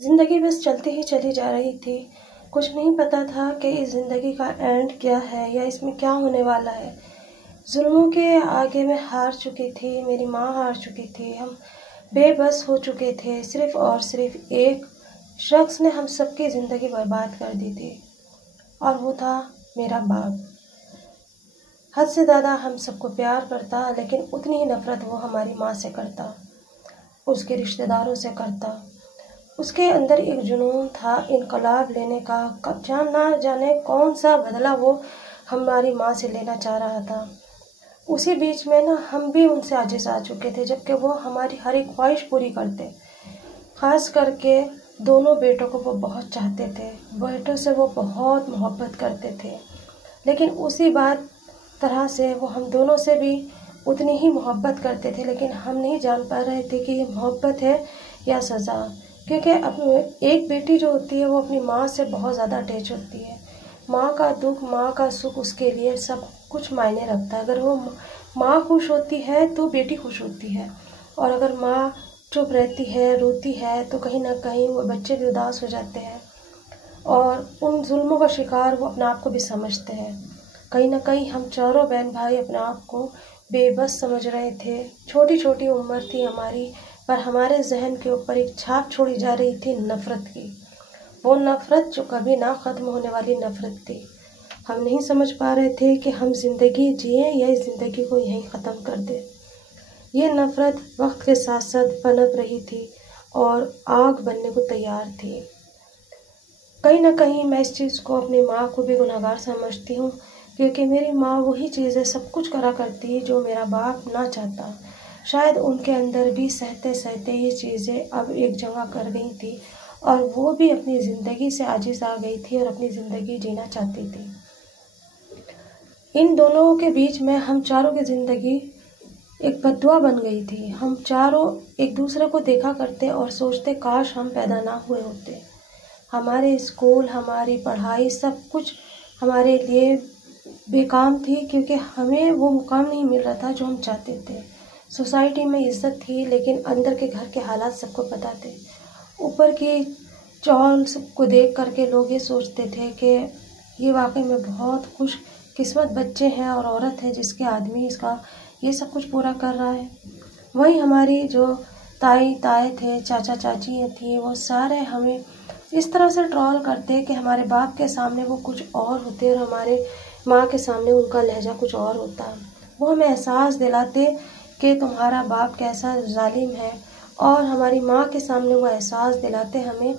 जिंदगी बस चलती ही चली जा रही थी। कुछ नहीं पता था कि इस जिंदगी का एंड क्या है या इसमें क्या होने वाला है। जुल्मों के आगे मैं हार चुकी थी, मेरी माँ हार चुकी थी, हम बेबस हो चुके थे। सिर्फ और सिर्फ एक शख्स ने हम सबकी ज़िंदगी बर्बाद कर दी थी और वो था मेरा बाप। हद से ज़्यादा हम सबको प्यार करता, लेकिन उतनी ही नफ़रत वो हमारी माँ से करता, उसके रिश्तेदारों से करता। उसके अंदर एक जुनून था इनकलाब लेने का। ना जाने कौन सा बदला वो हमारी माँ से लेना चाह रहा था। उसी बीच में ना हम भी उनसे आजिज़ आ चुके थे, जबकि वो हमारी हर एक ख्वाहिश पूरी करते। ख़ास करके दोनों बेटों को वो बहुत चाहते थे, बेटों से वो बहुत मोहब्बत करते थे, लेकिन उसी बात तरह से वो हम दोनों से भी उतनी ही मोहब्बत करते थे। लेकिन हम नहीं जान पा रहे थे कि ये मोहब्बत है या सज़ा, क्योंकि अब एक बेटी जो होती है वो अपनी माँ से बहुत ज़्यादा अटैच होती है। माँ का दुख, माँ का सुख उसके लिए सब कुछ मायने रखता है। अगर वो माँ खुश होती है तो बेटी खुश होती है, और अगर माँ चुप रहती है, रोती है, तो कहीं ना कहीं वो बच्चे भी उदास हो जाते हैं और उन जुल्मों का शिकार वो अपने आप को भी समझते हैं। कहीं ना कहीं हम चारों बहन भाई अपने आप को बेबस समझ रहे थे। छोटी छोटी उम्र थी हमारी, पर हमारे जहन के ऊपर एक छाप छोड़ी जा रही थी नफ़रत की। वो नफ़रत जो कभी ना ख़त्म होने वाली नफ़रत थी। हम नहीं समझ पा रहे थे कि हम ज़िंदगी जिए या इस ज़िंदगी को यहीं ख़त्म कर दें। ये नफ़रत वक्त के साथ साथ पनप रही थी और आग बनने को तैयार थी। कहीं ना कहीं मैं इस चीज़ को अपनी माँ को भी गुनहगार समझती हूँ, क्योंकि मेरी माँ वही चीज़ें सब कुछ करा करती जो मेरा बाप ना चाहता। शायद उनके अंदर भी सहते सहते ये चीज़ें अब एक जगह कर गई थी और वो भी अपनी ज़िंदगी से आजिज़ आ गई थी और अपनी ज़िंदगी जीना चाहती थी। इन दोनों के बीच में हम चारों की ज़िंदगी एक बद्दुआ बन गई थी। हम चारों एक दूसरे को देखा करते और सोचते काश हम पैदा ना हुए होते। हमारे स्कूल, हमारी पढ़ाई, सब कुछ हमारे लिए बेकाम थी, क्योंकि हमें वो मुकाम नहीं मिल रहा था जो हम चाहते थे। सोसाइटी में इज्जत थी, लेकिन अंदर के घर के हालात सबको पता थे। ऊपर की चौल सबको देख करके लोग ये सोचते थे कि ये वाकई में बहुत खुश किस्मत बच्चे हैं और औरत है जिसके आदमी इसका ये सब कुछ पूरा कर रहा है। वहीं हमारी जो ताए थे, चाचा चाची थी, वो सारे हमें इस तरह से ट्रोल करते कि हमारे बाप के सामने वो कुछ और होते और हमारे माँ के सामने उनका लहजा कुछ और होता। वो हमें एहसास दिलाते कि तुम्हारा बाप कैसा जालिम है, और हमारी माँ के सामने वो एहसास दिलाते हमें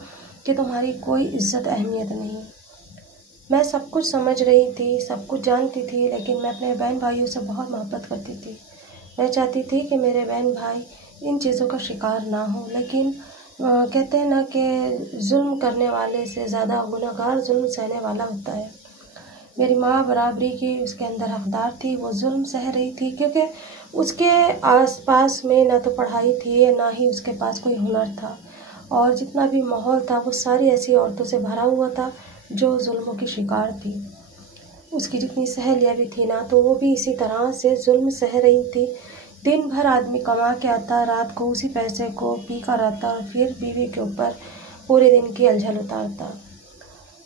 कि तुम्हारी कोई इज्जत अहमियत नहीं। मैं सब कुछ समझ रही थी, सब कुछ जानती थी, लेकिन मैं अपने बहन भाइयों से बहुत मोहब्बत करती थी। मैं चाहती थी कि मेरे बहन भाई इन चीज़ों का शिकार ना हो, लेकिन कहते हैं ना कि जुल्म करने वाले से ज़्यादा गुनहगार जुल्म सहने वाला होता है। मेरी माँ बराबरी की उसके अंदर हकदार थी, वो जुल्म सह रही थी, क्योंकि उसके आसपास में ना तो पढ़ाई थी, ना ही उसके पास कोई हुनर था, और जितना भी माहौल था वो सारी ऐसी औरतों से भरा हुआ था जो जुल्मों की शिकार थी। उसकी जितनी सहेलियाँ भी थी ना, तो वो भी इसी तरह से जुल्म सह रही थी। दिन भर आदमी कमा के आता, रात को उसी पैसे को पी कर आता और फिर बीवी के ऊपर पूरे दिन की अलझल उतारता।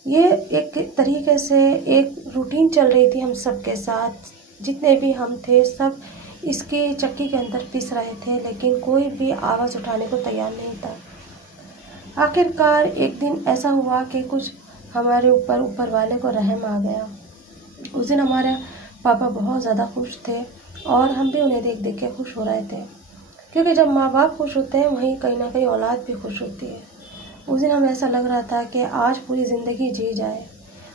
ये एक तरीके से एक रूटीन चल रही थी हम सब के साथ। जितने भी हम थे सब इसकी चक्की के अंदर पिस रहे थे, लेकिन कोई भी आवाज़ उठाने को तैयार नहीं था। आखिरकार एक दिन ऐसा हुआ कि कुछ हमारे ऊपर वाले को रहम आ गया। उस दिन हमारे पापा बहुत ज़्यादा खुश थे और हम भी उन्हें देख देख के खुश हो रहे थे, क्योंकि जब माँ बाप खुश होते हैं वहीं कहीं ना कहीं औलाद भी खुश होती है। उस दिन हमें ऐसा लग रहा था कि आज पूरी ज़िंदगी जी जाए।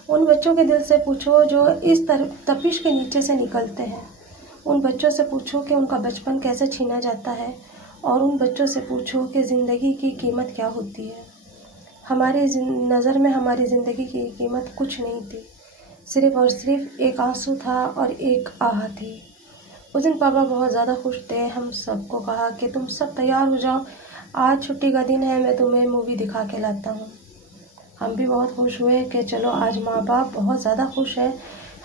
उन बच्चों के दिल से पूछो जो इस तपिश के नीचे से निकलते हैं, उन बच्चों से पूछो कि उनका बचपन कैसे छीना जाता है, और उन बच्चों से पूछो कि ज़िंदगी की कीमत क्या होती है। हमारी नज़र में हमारी ज़िंदगी की कीमत कुछ नहीं थी, सिर्फ़ और सिर्फ एक आंसू था और एक आह थी। उस दिन पापा बहुत ज़्यादा खुश थे। हम सबको कहा कि तुम सब तैयार हो जाओ, आज छुट्टी का दिन है, मैं तुम्हें मूवी दिखा के लाता हूँ। हम भी बहुत खुश हुए कि चलो आज माँ बाप बहुत ज़्यादा खुश हैं,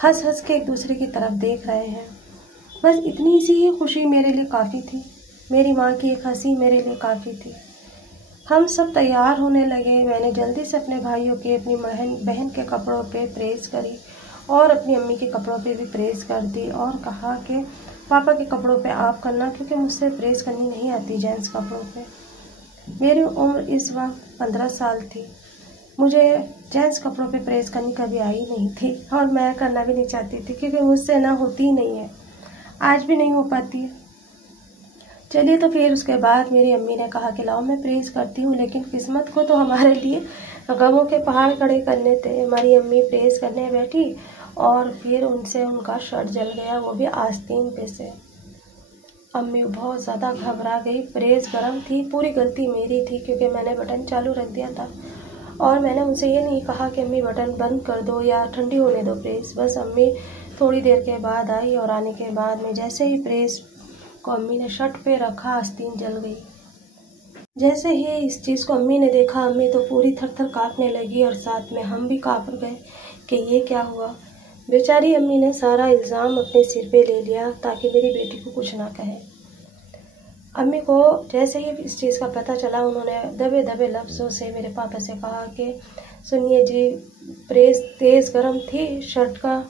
हंस हंस के एक दूसरे की तरफ देख रहे हैं। बस इतनी सी ही खुशी मेरे लिए काफ़ी थी। मेरी माँ की एक हंसी मेरे लिए काफ़ी थी। हम सब तैयार होने लगे। मैंने जल्दी से अपने भाइयों के, अपनी बहन के कपड़ों पे प्रेस करी और अपनी अम्मी के कपड़ों पे भी प्रेस कर दी और कहा कि पापा के कपड़ों पे आप करना, क्योंकि मुझसे प्रेस करनी नहीं आती जेंट्स कपड़ों पे। मेरी उम्र इस वक्त 15 साल थी। मुझे जेंट्स कपड़ों पे प्रेस करनी कभी आई नहीं थी और मैं करना भी नहीं चाहती थी, क्योंकि मुझसे ना होती ही नहीं है, आज भी नहीं हो पाती है। चलिए, तो फिर उसके बाद मेरी अम्मी ने कहा कि लाओ मैं प्रेस करती हूँ, लेकिन किस्मत को तो हमारे लिए गमों के पहाड़ खड़े करने थे। हमारी अम्मी प्रेस करने बैठी और फिर उनसे उनका शर्ट जल गया, वो भी आस्तीन पे से। अम्मी बहुत ज़्यादा घबरा गई। प्रेस गर्म थी, पूरी गलती मेरी थी, क्योंकि मैंने बटन चालू रख दिया था और मैंने उनसे ये नहीं कहा कि अम्मी बटन बंद कर दो या ठंडी होने दो प्रेस। बस अम्मी थोड़ी देर के बाद आई और आने के बाद में जैसे ही प्रेस को अम्मी ने शर्ट पे रखा, आस्तीन जल गई। जैसे ही इस चीज़ को अम्मी ने देखा, अम्मी तो पूरी थर थर काँपने लगी और साथ में हम भी काँप गए कि ये क्या हुआ। बेचारी अम्मी ने सारा इल्ज़ाम अपने सिर पे ले लिया ताकि मेरी बेटी को कुछ ना कहे। अम्मी को जैसे ही इस चीज़ का पता चला, उन्होंने दबे दबे लफ्ज़ों से मेरे पापा से कहा कि सुनिए जी, प्रेस तेज़ गर्म थी, शर्ट का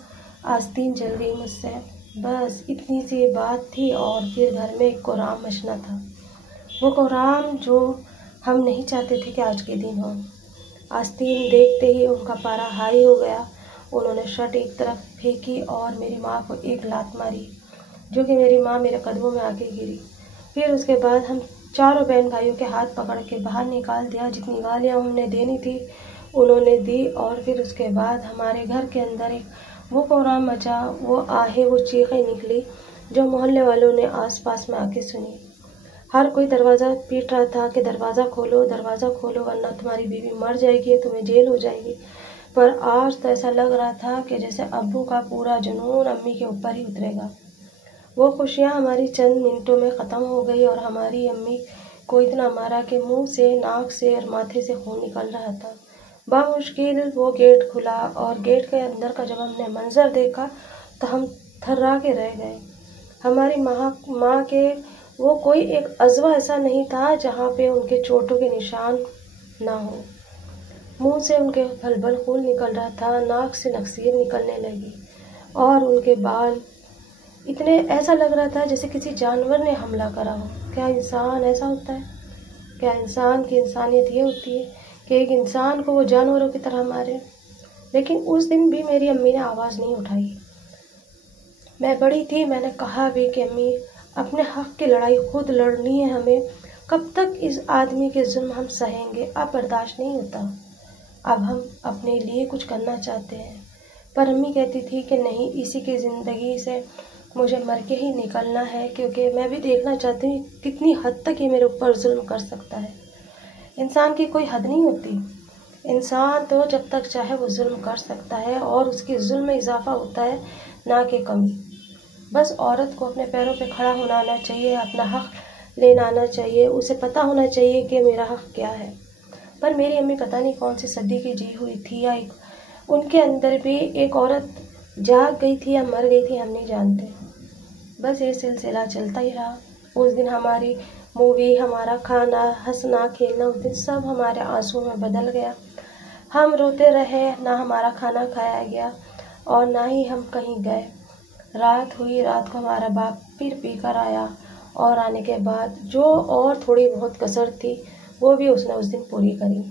आस्तीन जल गई मुझसे। बस इतनी सी बात थी और फिर घर में एक कोहराम मचना था। वो कोहराम जो हम नहीं चाहते थे कि आज के दिन हो। आस्तीन देखते ही उनका पारा हाई हो गया। उन्होंने शर्ट एक तरफ फेंकी और मेरी माँ को एक लात मारी, जो कि मेरी माँ मेरे कदमों में आके गिरी। फिर उसके बाद हम चारों बहन भाइयों के हाथ पकड़ के बाहर निकाल दिया। जितनी गालियाँ उन्हें देनी थी उन्होंने दी और फिर उसके बाद हमारे घर के अंदर एक वो कोहराम मचा, वो आहें, वो चीखें निकली जो मोहल्ले वालों ने आसपास में आके सुनी। हर कोई दरवाज़ा पीट रहा था कि दरवाज़ा खोलो वरना तुम्हारी बीवी मर जाएगी, तुम्हें जेल हो जाएगी। पर आज तो ऐसा लग रहा था कि जैसे अब्बू का पूरा जुनून अम्मी के ऊपर ही उतरेगा। वो खुशियाँ हमारी चंद मिनटों में ख़त्म हो गई और हमारी अम्मी को इतना मारा कि मुंह से, नाक से और माथे से खून निकल रहा था। बामुश्किल वो गेट खुला और गेट के अंदर का जब हमने मंजर देखा तो हम थर्रा के रह गए। हमारी माँ के वो कोई एक अजवा ऐसा नहीं था जहाँ पे उनके चोटों के निशान ना हो। मुंह से उनके भलभल खून निकल रहा था, नाक से नक्सीर निकलने लगी और उनके बाल इतने, ऐसा लग रहा था जैसे किसी जानवर ने हमला करा हो। क्या इंसान ऐसा होता है? क्या इंसान की इंसानियत ये होती है कि एक इंसान को वो जानवरों की तरह मारे? लेकिन उस दिन भी मेरी अम्मी ने आवाज़ नहीं उठाई। मैं बड़ी थी, मैंने कहा भी कि अम्मी, अपने हक की लड़ाई खुद लड़नी है हमें। कब तक इस आदमी के जुल्म हम सहेंगे? अब बर्दाश्त नहीं होता। अब हम अपने लिए कुछ करना चाहते हैं। पर अम्मी कहती थी कि नहीं, इसी की ज़िंदगी से मुझे मर के ही निकलना है, क्योंकि मैं भी देखना चाहती हूँ कितनी हद तक ये मेरे ऊपर जुल्म कर सकता है। इंसान की कोई हद नहीं होती। इंसान तो जब तक चाहे वो जुल्म कर सकता है और उसकी जुल्म में इजाफा होता है, ना कि कमी। बस औरत को अपने पैरों पे खड़ा होना आना चाहिए, अपना हक लेना आना चाहिए, उसे पता होना चाहिए कि मेरा हक क्या है। पर मेरी अम्मी पता नहीं कौन सी सदी की जी हुई थी, या उनके अंदर भी एक औरत जाग गई थी या मर गई थी, हम नहीं जानते। बस ये सिलसिला चलता ही रहा। उस दिन हमारी मूवी, हमारा खाना, हंसना खेलना, उस दिन सब हमारे आंसू में बदल गया। हम रोते रहे, ना हमारा खाना खाया गया और ना ही हम कहीं गए। रात हुई, रात को हमारा बाप फिर पी कर आया और आने के बाद जो और थोड़ी बहुत कसर थी वो भी उसने उस दिन पूरी करी।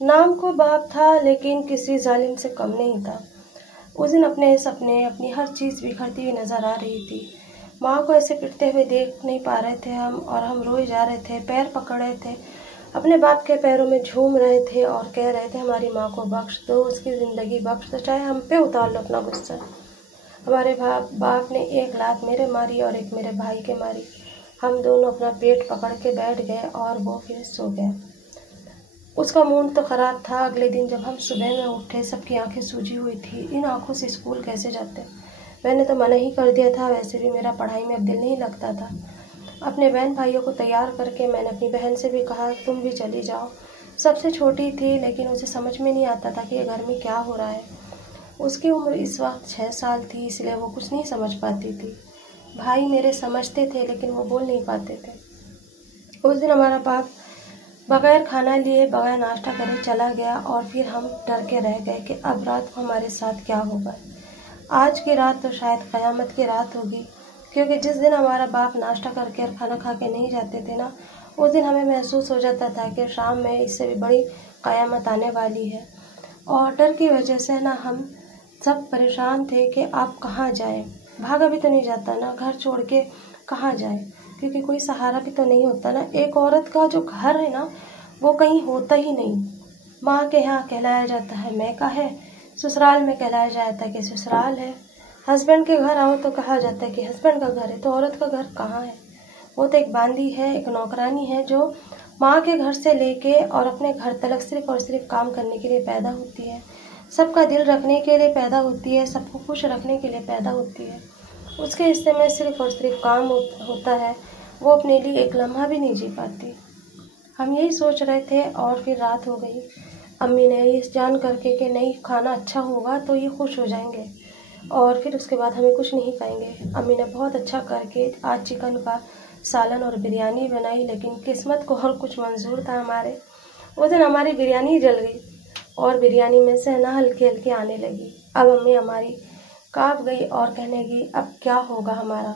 नाम को बाप था, लेकिन किसी जालिम से कम नहीं था। उस दिन अपने सपने, अपनी हर चीज़ बिखरती हुई नजर आ रही थी। माँ को ऐसे पिटते हुए देख नहीं पा रहे थे हम, और हम रोए जा रहे थे, पैर पकड़ रहे थे, अपने बाप के पैरों में झूम रहे थे और कह रहे थे हमारी माँ को बख्श दो, उसकी ज़िंदगी बख्श दो, चाहे हम पे उतार लो अपना गुस्सा। हमारे बाप ने एक लात मेरे मारी और एक मेरे भाई के मारी। हम दोनों अपना पेट पकड़ के बैठ गए और वो फिर सो गया। उसका मूड तो ख़राब था। अगले दिन जब हम सुबह में उठे, सबकी आंखें सूजी हुई थी। इन आंखों से स्कूल कैसे जाते? मैंने तो मना ही कर दिया था, वैसे भी मेरा पढ़ाई में अब दिल नहीं लगता था। अपने बहन भाइयों को तैयार करके मैंने अपनी बहन से भी कहा तुम भी चली जाओ। सबसे छोटी थी, लेकिन उसे समझ में नहीं आता था कि ये घर में क्या हो रहा है। उसकी उम्र इस वक्त 6 साल थी, इसलिए वो कुछ नहीं समझ पाती थी। भाई मेरे समझते थे, लेकिन वो बोल नहीं पाते थे। उस दिन हमारा बाप बगैर खाना लिए बगैर नाश्ता करे चला गया और फिर हम डर के रह गए कि अब रात को हमारे साथ क्या होगा। आज की रात तो शायद क़यामत की रात होगी, क्योंकि जिस दिन हमारा बाप नाश्ता करके और खाना खा के नहीं जाते थे ना, उस दिन हमें महसूस हो जाता था कि शाम में इससे भी बड़ी क़यामत आने वाली है। और डर की वजह से ना हम सब परेशान थे कि आप कहाँ जाएं, भागा भी तो नहीं जाता ना, घर छोड़ के कहाँ जाएं, क्योंकि कोई सहारा भी तो नहीं होता ना। एक औरत का जो घर है ना, वो कहीं होता ही नहीं। माँ के यहाँ कहलाया जाता है मैका है, ससुराल में कहलाया जाता है कि ससुराल है। हस्बैंड के घर आओ तो कहा जाता है कि हस्बैंड का घर है। तो औरत का घर कहाँ है? वो तो एक बांदी है, एक नौकरानी है, जो माँ के घर से लेके और अपने घर तक सिर्फ और सिर्फ काम करने के लिए पैदा होती है, सबका दिल रखने के लिए पैदा होती है, सबको खुश रखने के लिए पैदा होती है। उसके हिस्से में सिर्फ और सिर्फ काम होता है, वो अपने लिए एक लम्हा भी नहीं जी पाती। हम यही सोच रहे थे और फिर रात हो गई। अम्मी ने ये जान करके कि नहीं खाना अच्छा होगा तो ये खुश हो जाएंगे और फिर उसके बाद हमें कुछ नहीं कहेंगे। अम्मी ने बहुत अच्छा करके आज चिकन का सालन और बिरयानी बनाई, लेकिन किस्मत को और कुछ मंजूर था हमारे। उस दिन हमारी बिरयानी जल गई और बिरयानी में से ना हल्की हल्की आने लगी। अब अम्मी हमारी काँप गई और कहने लगी अब क्या होगा हमारा।